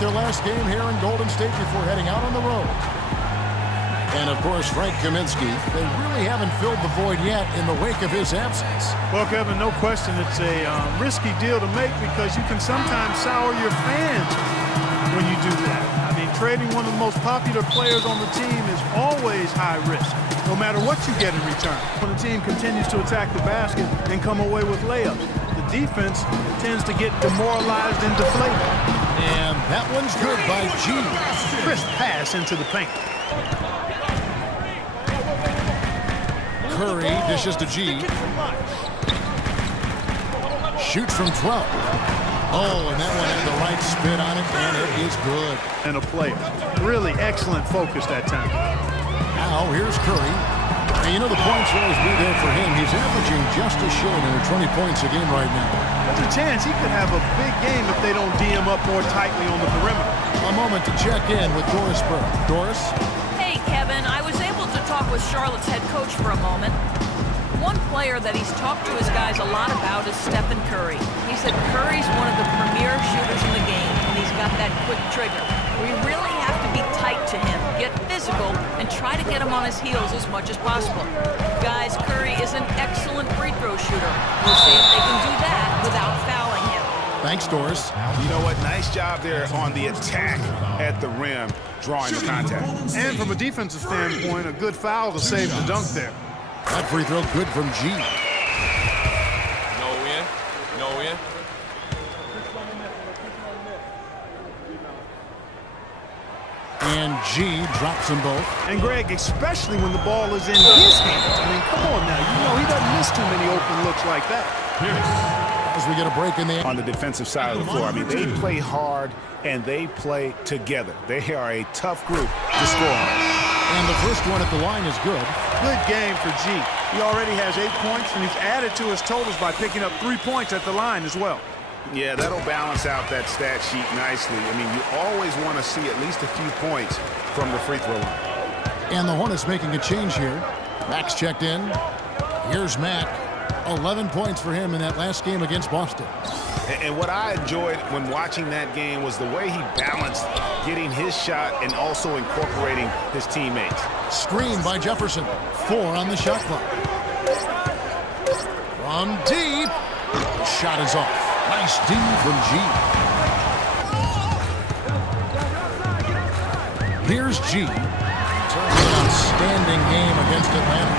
their last game here in Golden State before heading out on the road. And, of course, Frank Kaminsky, they really haven't filled the void yet in the wake of his absence. Well, Kevin, no question it's a risky deal to make because you can sometimes sour your fans when you do that. I mean, trading one of the most popular players on the team is always high risk, no matter what you get in return. When the team continues to attack the basket and come away with layups, the defense tends to get demoralized and deflated. And that one's good by G. Crisp pass into the paint. Curry dishes to G. Shoots from 12. Oh, and that one had the right spin on it, and it is good. And a player. Really excellent focus that time. Now, here's Curry. And you know the points will always be there for him. He's averaging just a shade under 20 points a game right now. There's a chance he could have a big game if they don't D him up more tightly on the perimeter. A moment to check in with Doris Burke. Doris? Hey, Kevin. I was able to talk with Charlotte's head coach for a moment. One player that he's talked to his guys a lot about is Stephen Curry. He said Curry's one of the premier shooters in the game, and he's got that quick trigger. We really have to be tight to him, get physical, and try to get him on his heels as much as possible. Guys, Curry is an excellent free throw shooter. We'll see if they can do that without fouling him. Thanks, Doris. You know what? Nice job there on the attack at the rim, drawing the contact. And from a defensive standpoint, a good foul to save the dunk there. That free throw good from G. No win. No win. And G drops them both. And Greg, especially when the ball is in his hands. I mean, come on now. You know he doesn't miss too many open looks like that. As we get a break in the On the defensive side of the floor, I mean, they play hard and they play together. They are a tough group to score on. And the first one at the line is good. Good game for G. He already has 8 points, and he's added to his totals by picking up 3 points at the line as well. Yeah, that'll balance out that stat sheet nicely. I mean, you always want to see at least a few points from the free throw line. And the Hornets making a change here. Max checked in. Here's Mac. 11 points for him in that last game against Boston. And what I enjoyed when watching that game was the way he balanced getting his shot and also incorporating his teammates. Screen by Jefferson. 4 on the shot clock. From deep. The shot is off. Nice D from G. Here's G. Turns an outstanding game against Atlanta.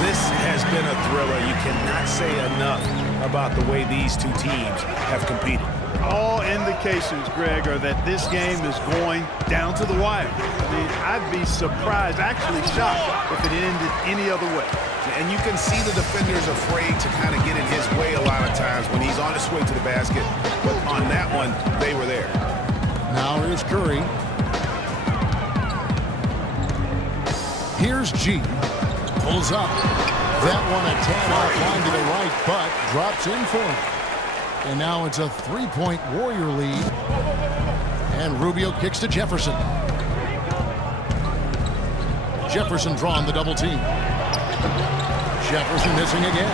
This has been a thriller. You cannot say enough about the way these two teams have competed. All indications, Greg, are that this game is going down to the wire. I mean, I'd be surprised, actually shocked, if it ended any other way. And you can see the defenders afraid to kind of get in his way a lot of times when he's on his way to the basket. But on that one, they were there. Now here's Curry. Here's G. Pulls up. That one a tad offline to the right, but drops in for him. And now it's a 3-point Warrior lead. And Rubio kicks to Jefferson. Jefferson drawing the double team. Jefferson missing again.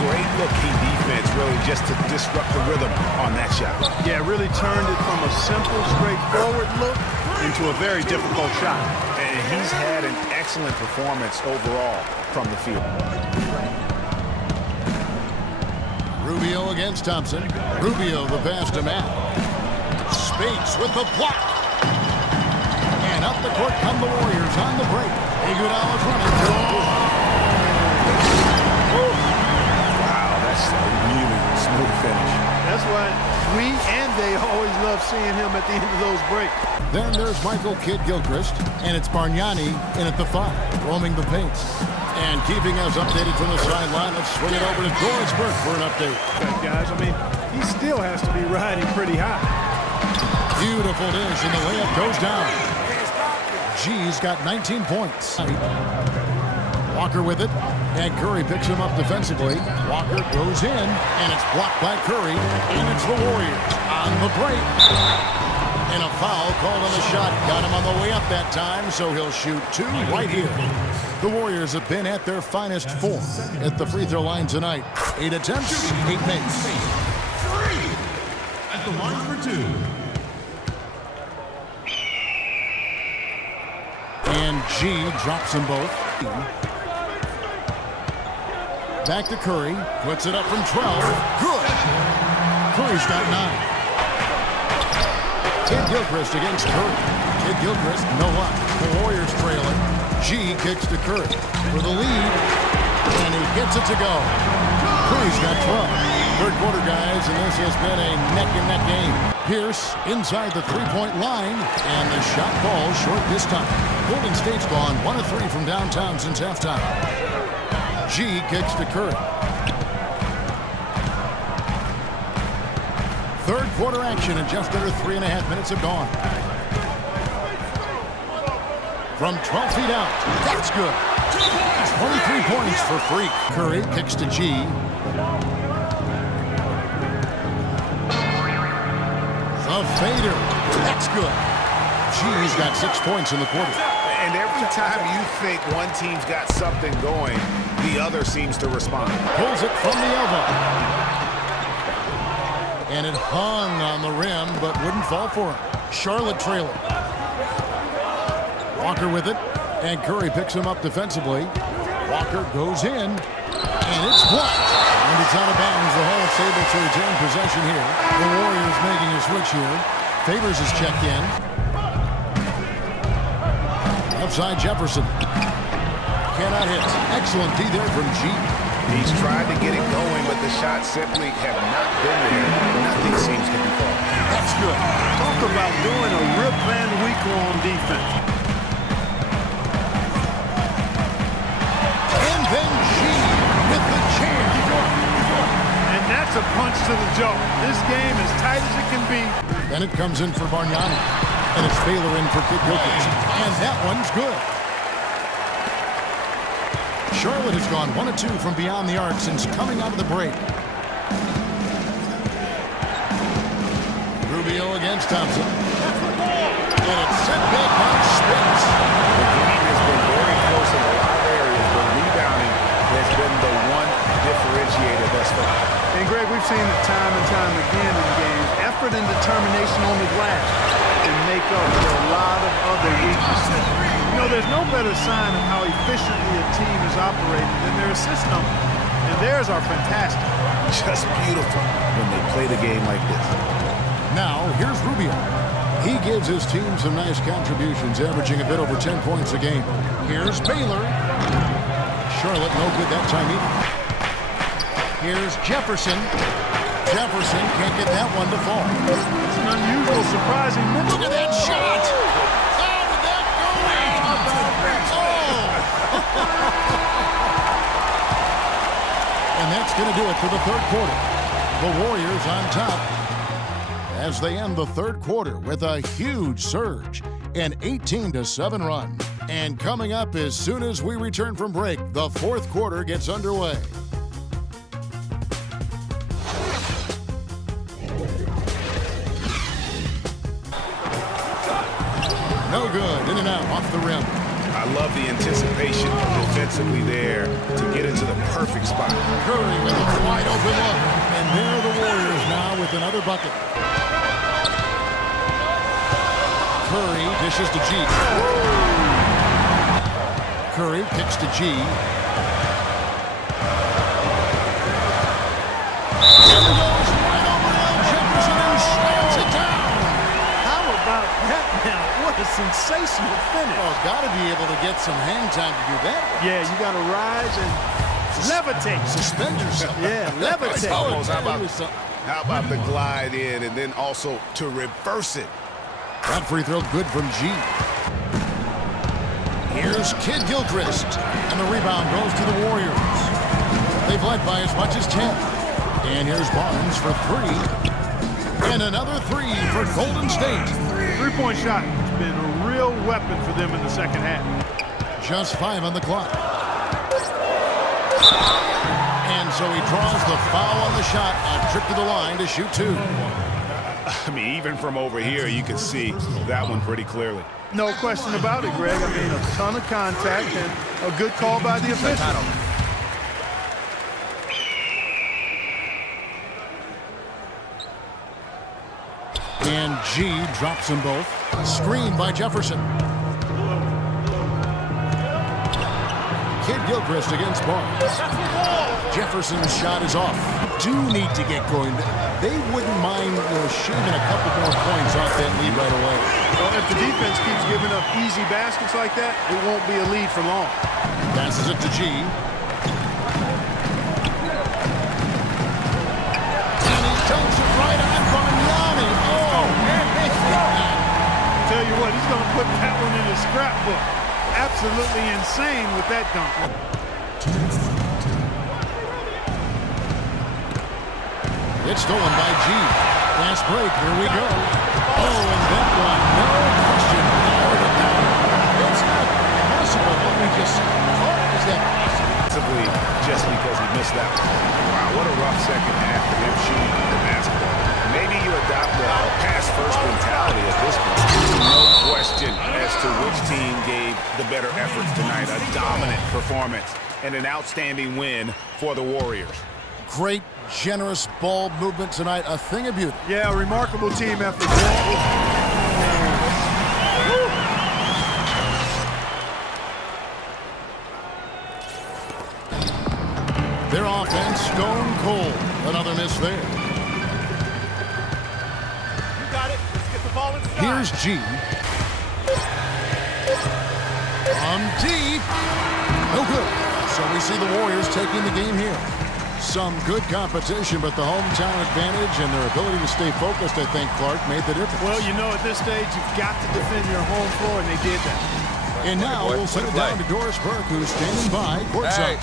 Great looking defense, really, just to disrupt the rhythm on that shot. Yeah, really turned it from a simple, straightforward look into a very difficult shot. And he's had an excellent performance overall from the field. Rubio against Thompson. Rubio the pass to Matt. Spates with the block. And up the court come the Warriors on the break. Iguodala's running. Wow, that's a really smooth finish. That's why we and they always love seeing him at the end of those breaks. Then there's Michael Kidd-Gilchrist, and it's Bargnani in at the 5, roaming the paint. And keeping us updated from the sideline, let's swing it over to Doris Burke for an update. Okay, guys, I mean, he still has to be riding pretty high. Beautiful dish, and the layup goes down. G's got 19 points. Walker with it, and Curry picks him up defensively. Walker goes in, and it's blocked by Curry, and it's the Warriors on the break. And a foul called on the shot. Got him on the way up that time, so he'll shoot 2 right here. The Warriors have been at their finest form at the free throw line tonight. 8 attempts, 8 makes. 3 at the line for 2. G drops them both. Back to Curry. Puts it up from 12. Good. Curry's got 9. Kid Gilchrist against Curry. Kid Gilchrist, no luck. The Warriors trailing. G kicks to Curry for the lead. And he gets it to go. Curry's got 12. Third quarter, guys, and this has been a neck-and-neck game. Pierce inside the three-point line, and the shot falls short this time. Golden State's gone 1 of 3 from downtown since halftime. G kicks to Curry. Third quarter action, and just under 3.5 minutes have gone. From 12 feet out, that's good. 23 points for Freak. Curry kicks to G. The fader, that's good. G's got 6 points in the quarter. And every time you think one team's got something going, the other seems to respond. Pulls it from the elbow. And it hung on the rim, but wouldn't fall for him. Charlotte trailing. Walker with it, and Curry picks him up defensively. Walker goes in, and it's blocked. And it's out of bounds. The Hawks able to retain possession here. The Warriors making a switch here. Favors is checked in. Outside Jefferson. Cannot hit. Excellent D there from G. He's tried to get it going, but the shots simply have not been there. Nothing seems to be falling. That's good. Talk about doing a Rip Van Winkle on defense. And then G with the jam. And that's a punch to the jaw. This game as tight as it can be. Then it comes in for Bargnani. And it's Baylor in for Kid Gilchrist. And that one's good. Charlotte has gone 1 of 2 from beyond the arc since coming out of the break. Rubio against Thompson. And it's sent back by Spence. The game has been very close in a lot of areas, but rebounding has been the one differentiator thus far. And Greg, we've seen it time and time again in games. Effort and determination on the glass can make up for a lot of other weaknesses. You know, there's no better sign of how efficiently a team is operating than their assist numbers. And theirs are fantastic. Just beautiful when they play the game like this. Now, here's Rubio. He gives his team some nice contributions, averaging a bit over 10 points a game. Here's Baylor. Charlotte no good that time either. Here's Jefferson. Jefferson can't get that one to fall. It's an unusual, surprising move. Look at that shot! How did that go in? Oh! And that's going to do it for the third quarter. The Warriors on top as they end the third quarter with a huge surge, an 18-7 run. And coming up as soon as we return from break, the fourth quarter gets underway. No good. In and out, off the rim. I love the anticipation defensively there to get into the perfect spot. Curry with a wide open look. And there are the Warriors now with another bucket. Curry dishes to G. Curry kicks to G. And goes right over Al Jefferson and slams it down. How about that now? What a sensational finish. Oh, got to be able to get some hang time to do that. Yeah, you got to rise and levitate. Suspend yourself. Yeah, levitate. Almost. How about the glide in and then also to reverse it? That free throw good from G. Here's Kid Gilchrist. And the rebound goes to the Warriors. They've led by as much as 10. And here's Barnes for 3. And another 3 for Golden State. Three-point shot has been a real weapon for them in the second half. Just 5 on the clock. And so he draws the foul on the shot. A trip to the line to shoot 2. I mean, even from over here, you can see that one pretty clearly. No question about it, Greg. I mean, a ton of contact and a good call by the official. And G drops them both. Screen by Jefferson. Gilchrist against Barnes. Jefferson's shot is off. Do need to get going. They wouldn't mind shaving a couple more points off that lead right away. Well, if the defense keeps giving up easy baskets like that, it won't be a lead for long. Passes it to G. And he dumps it right on Bargnani. Oh, Tell you what, he's going to put that one in his scrapbook. Absolutely insane with that dunk. It's stolen by G. Fast break. Here we go. Oh, and that one, no question. Fired it down. It's not possible. But we just thought, is that possible? Possibly just because he missed that one. Wow, what a rough second half for him shooting the basketball. Maybe you adopt a pass-first mentality at this point. No question as to which team gave the better efforts tonight. A dominant performance and an outstanding win for the Warriors. Great, generous ball movement tonight. A thing of beauty. Yeah, a remarkable team effort. Their offense stone cold. Another miss there. You got it. Let's get the ball inside. Here's G. From deep. No good. So we see the Warriors taking the game here. Some good competition, but the hometown advantage and their ability to stay focused, I think, Clark, made the difference. Well, you know, at this stage, you've got to defend your home floor, and they did that. And now we'll send it down to Doris Burke, who's standing by courtside.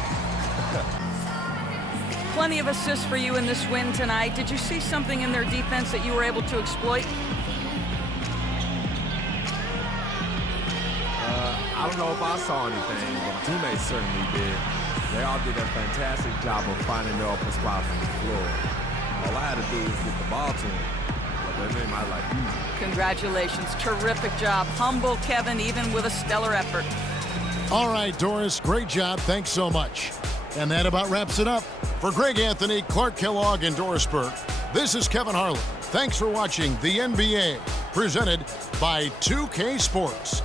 Plenty of assists for you in this win tonight. Did you see something in their defense that you were able to exploit? I don't know if I saw anything, but my teammates certainly did. They all did a fantastic job of finding their open spots on the floor. All I had to do was get the ball to them, but they made my life easy. Congratulations. Terrific job. Humble Kevin, even with a stellar effort. All right, Doris, great job. Thanks so much. And that about wraps it up. For Greg Anthony, Clark Kellogg, and Doris Burke, this is Kevin Harlan. Thanks for watching the NBA, presented by 2K Sports.